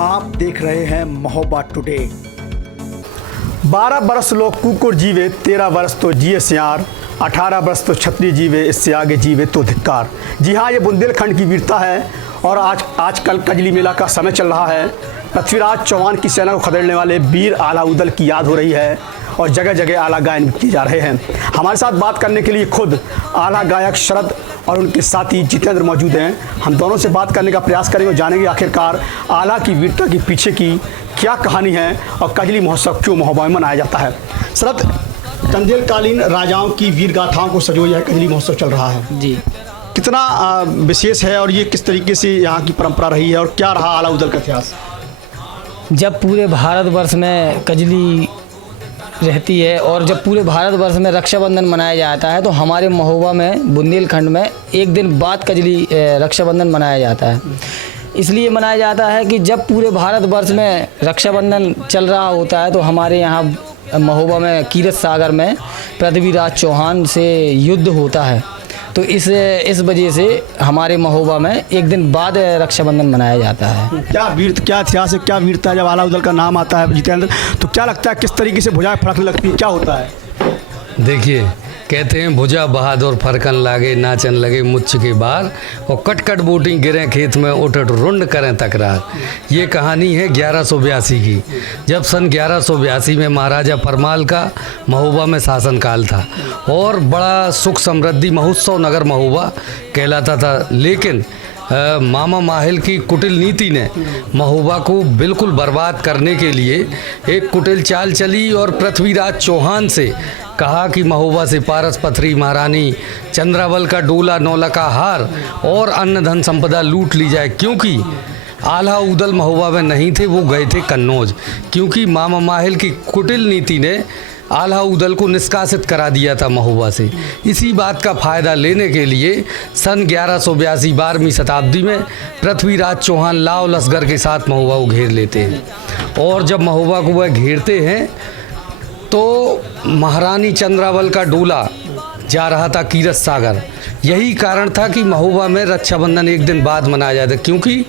आप देख रहे हैं महोबा टुडे। 12 बरस लोग कुकुर जीवे, 13 बरस तो जिए सियार, 18 बरस तो छतरी जीवे, इससे आगे जीवे तो धिक्कार। जी हाँ, ये बुंदेलखंड की वीरता है और आजकल कजली मेला का समय चल रहा है। पृथ्वीराज चौहान की सेना को खदेड़ने वाले वीर आला उदल की याद हो रही है और जगह जगह आला गायन किए जा रहे हैं। हमारे साथ बात करने के लिए खुद आला गायक शरद और उनके साथी जितेंद्र मौजूद हैं। हम दोनों से बात करने का प्रयास करेंगे और जानेंगे आखिरकार आला की वीरता के पीछे की क्या कहानी है और कजली महोत्सव क्यों महोबा में मनाया जाता है। शरद, चंदेलकालीन राजाओं की वीर गाथाओं को संजोए यह कजली महोत्सव चल रहा है जी, कितना विशेष है और ये किस तरीके से यहाँ की परंपरा रही है और क्या रहा आला उदल का इतिहास? जब पूरे भारतवर्ष में कजली रहती है और जब पूरे भारतवर्ष में रक्षाबंधन मनाया जाता है तो हमारे महोबा में बुंदेलखंड में एक दिन बाद कजली रक्षाबंधन मनाया जाता है। इसलिए मनाया जाता है कि जब पूरे भारतवर्ष में रक्षाबंधन चल रहा होता है तो हमारे यहाँ महोबा में कीरत सागर में पृथ्वीराज चौहान से युद्ध होता है। तो इस वजह से हमारे महोबा में एक दिन बाद रक्षाबंधन मनाया जाता है। क्या इतिहास है, क्या वीरता है? जब आला उदल का नाम आता है जितेंद्र, तो क्या लगता है किस तरीके से भुजाएं फड़कने लगती है, क्या होता है? देखिए, कहते हैं भुजा बहादुर फरकन लागे, नाचन लगे मुच्छ के बार, और कट कट बूटी गिरे खेत में उठट रुंड करें तकरार। ये कहानी है 1182 की, जब सन 1182 में महाराजा परमाल का महोबा में शासनकाल था और बड़ा सुख समृद्धि महोत्सव नगर महोबा कहलाता था। लेकिन मामा माहिल की कुटिल नीति ने महोबा को बिल्कुल बर्बाद करने के लिए एक कुटिल चाल चली और पृथ्वीराज चौहान से कहा कि महोबा से पारस पथरी महारानी चंद्रावल का डोला नौला का हार और अन्न धन संपदा लूट ली जाए, क्योंकि आला उदल महोबा में नहीं थे, वो गए थे कन्नौज। क्योंकि मामा माहिल की कुटिल नीति ने आला उदल को निष्कासित करा दिया था महोबा से। इसी बात का फ़ायदा लेने के लिए सन 1182 12वीं शताब्दी में पृथ्वीराज चौहान लाव लश्कर के साथ महोबा को घेर लेते हैं। और जब महोबा को वह घेरते हैं तो महारानी चंद्रावल का डोला जा रहा था कीरत सागर। यही कारण था कि महोबा में रक्षाबंधन एक दिन बाद मनाया जाता, क्योंकि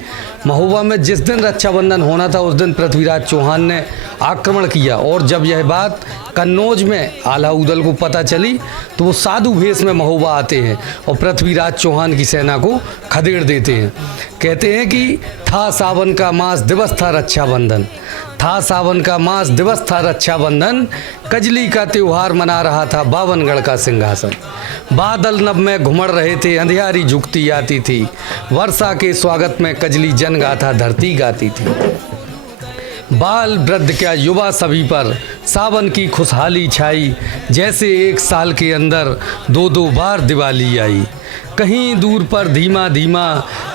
महोबा में जिस दिन रक्षाबंधन होना था उस दिन पृथ्वीराज चौहान ने आक्रमण किया। और जब यह बात कन्नौज में आला उदल को पता चली तो वो साधु भेष में महोबा आते हैं और पृथ्वीराज चौहान की सेना को खदेड़ देते हैं। कहते हैं कि था सावन का मास दिवस था रक्षाबंधन, था सावन का मास दिवस था रक्षाबंधन, कजली का त्योहार मना रहा था बावनगढ़ का सिंहासन। बादल नभ में घुमड़ रहे थे, अंधियारी झुकती आती थी, वर्षा के स्वागत में कजली जन गाथा धरती गाती थी। बाल वृद्ध क्या युवा सभी पर सावन की खुशहाली छाई, जैसे एक साल के अंदर दो दो बार दिवाली आई। कहीं दूर पर धीमा धीमा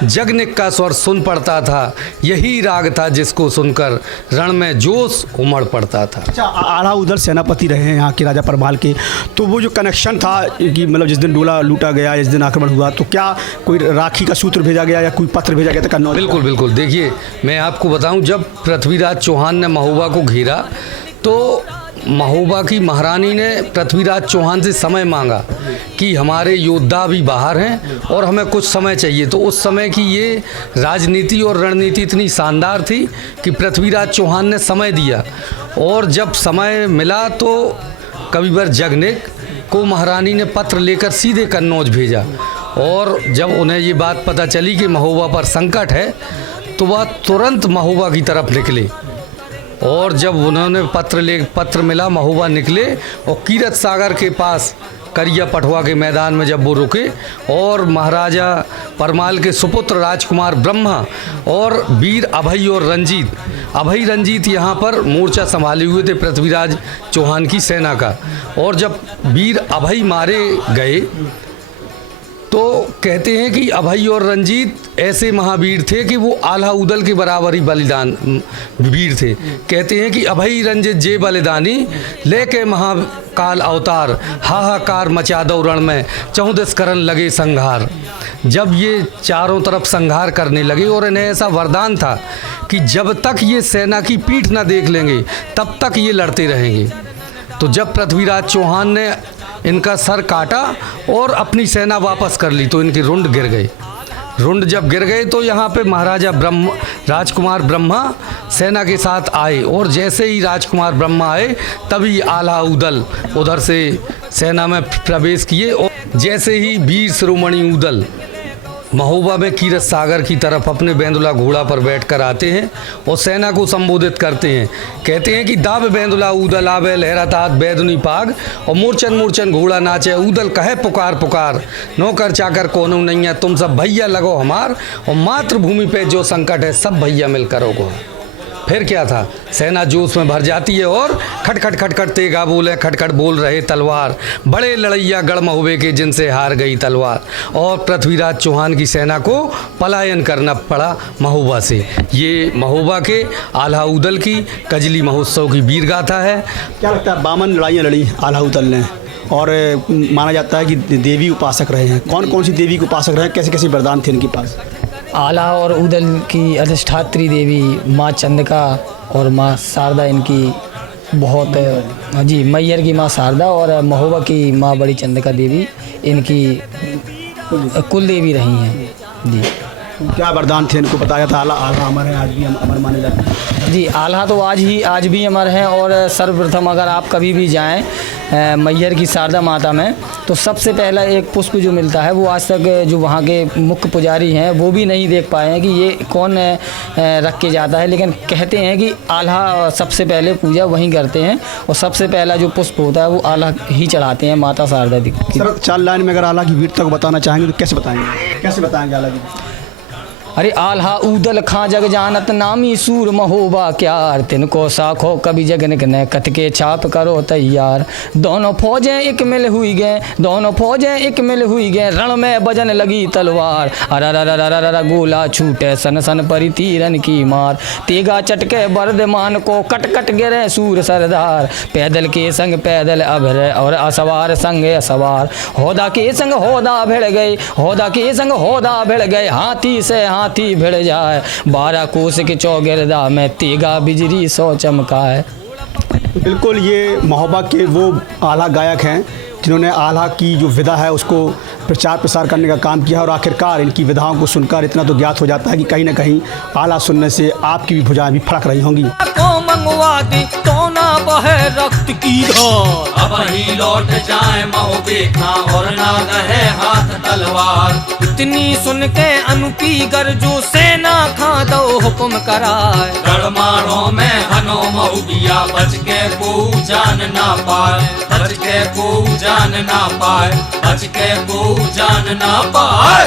जगनिक का स्वर सुन पड़ता था, यही राग था जिसको सुनकर रण में जोश उमड़ पड़ता था। अच्छा, आला उदल सेनापति रहे हैं यहाँ के राजा परमाल के, तो वो जो कनेक्शन था कि मतलब जिस दिन डोला लूटा गया, इस दिन आक्रमण हुआ, तो क्या कोई राखी का सूत्र भेजा गया या कोई पत्र भेजा गया था कन्नौज? बिल्कुल बिल्कुल। देखिए, मैं आपको बताऊं, जब पृथ्वीराज चौहान ने महोबा को घेरा तो महोबा की महारानी ने पृथ्वीराज चौहान से समय मांगा कि हमारे योद्धा भी बाहर हैं और हमें कुछ समय चाहिए। तो उस समय की ये राजनीति और रणनीति इतनी शानदार थी कि पृथ्वीराज चौहान ने समय दिया, और जब समय मिला तो कविवर जगनिक को महारानी ने पत्र लेकर सीधे कन्नौज भेजा। और जब उन्हें ये बात पता चली कि महोबा पर संकट है तो वह तुरंत महोबा की तरफ निकले। और जब उन्होंने पत्र मिला, महोबा निकले और कीरत सागर के पास करिया पटवा के मैदान में जब वो रुके और महाराजा परमाल के सुपुत्र राजकुमार ब्रह्मा और वीर अभय और रंजीत यहाँ पर मोर्चा संभाले हुए थे पृथ्वीराज चौहान की सेना का। और जब वीर अभय मारे गए तो कहते हैं कि अभय और रंजीत ऐसे महावीर थे कि वो आला उदल के बराबर ही बलिदान वीर थे। कहते हैं कि अभय रंजित जे बलिदानी लेके महाकाल अवतार, हाहाकार मचा दो रण में चौदस करन लगे संहार। जब ये चारों तरफ संहार करने लगे और इन्हें ऐसा वरदान था कि जब तक ये सेना की पीठ न देख लेंगे तब तक ये लड़ते रहेंगे। तो जब पृथ्वीराज चौहान ने इनका सर काटा और अपनी सेना वापस कर ली तो इनके रुंड गिर गए। रुंड जब गिर गए तो यहाँ पे महाराजा राजकुमार ब्रह्मा सेना के साथ आए, और जैसे ही राजकुमार ब्रह्मा आए तभी आल्हा उदल उधर से सेना में प्रवेश किए, और जैसे ही वीर शिरोमणि उदल महोबा में कीरत सागर की तरफ अपने बेंदुला घोड़ा पर बैठकर आते हैं और सेना को संबोधित करते हैं। कहते हैं कि दाब बेंदुला उदल आवे लहरातात बैदुनी पाग, और मूर्छन मूर्छन घोड़ा नाचे उदल कहे पुकार पुकार, नौकर चाकर कोनो नहीं है तुम सब भैया लगो हमार, और मातृभूमि पे जो संकट है सब भैया मिल करोगो। फिर क्या था, सेना जोश में भर जाती है और खटखट खटखट तेगा बोले खटखट बोल रहे तलवार, बड़े लड़ैया गढ़ महोबे के जिनसे हार गई तलवार, और पृथ्वीराज चौहान की सेना को पलायन करना पड़ा महोबा से। ये महोबा के आल्हा उदल की कजली महोत्सव की वीर गाथा है। क्या लगता है, 52 लड़ाइयाँ लड़ी आल्हा उदल ने, और माना जाता है कि देवी उपासक रहे हैं। कौन कौन सी देवी के उपासक रहे हैं, कैसे कैसे वरदान थे इनके पास? आल्हा और उदल की अधिष्ठात्री देवी माँ चंद्रिका और माँ शारदा इनकी बहुत, जी, मैयर की माँ शारदा और महोबा की माँ बड़ी चंद्रिका देवी इनकी कुल देवी रही हैं। जी, क्या वरदान थे इनको? बताया था आल्हा अमर है, आज भी अमर माने जाते हैं। जी, आल्हा तो आज भी अमर हैं, और सर्वप्रथम अगर आप कभी भी जाएं मैयर की शारदा माता में, तो सबसे पहला एक पुष्प जो मिलता है वो आज तक जो वहाँ के मुख्य पुजारी हैं वो भी नहीं देख पाए हैं कि ये कौन रख के जाता है, लेकिन कहते हैं कि आल्हा सबसे पहले पूजा वहीं करते हैं, और सबसे पहला जो पुष्प होता है वो आल्हा ही चढ़ाते हैं माता शारदा की। सर, 4 लाइन में अगर आल्हा की वीरता को बताना चाहेंगे तो कैसे बताएंगे आल्हा की? अरे आल्हा उदल खां जग जानत नामी सूर महोबा क्यार, तिनको साखो कभी जगन ने कत के छाप करो तैयार, दोनों फौजें एक मिल हुई गए रण में बजन लगी तलवार, अररररररर गोला छूटे सन सन परी तीरन की मार, तेगा चटके बर्दमान को कट कट गिरे सूर सरदार, पैदल के संग पैदल अभर और असवार संग असवार, होदा के संग होदा भिड़ गए हाथी से हाथी भिड़ जाए, 12 कोस के चौगिरदा में तेगा बिजली सौ चमकाए। बिल्कुल, ये महोबा के वो आल्हा गायक हैं जिन्होंने आल्हा की जो विधा है उसको प्रचार प्रसार करने का काम किया, और आखिरकार इनकी विधाओं को सुनकर इतना तो ज्ञात हो जाता है कि कहीं ना कहीं आल्हा सुनने से आपकी भी भुजाएं भी फड़क रही होंगी। मंगवा दे तो ना बहे रक्त की धार, अब ही लौट जाए महोबे खां और ना रहे हाथ तलवार, इतनी सुन के अनुपी गर्जो सेना खां दो हुक्म कराए, गढ़मारों में हनो महुबिया बच के को जान ना पाए, बच के को जान ना पाए।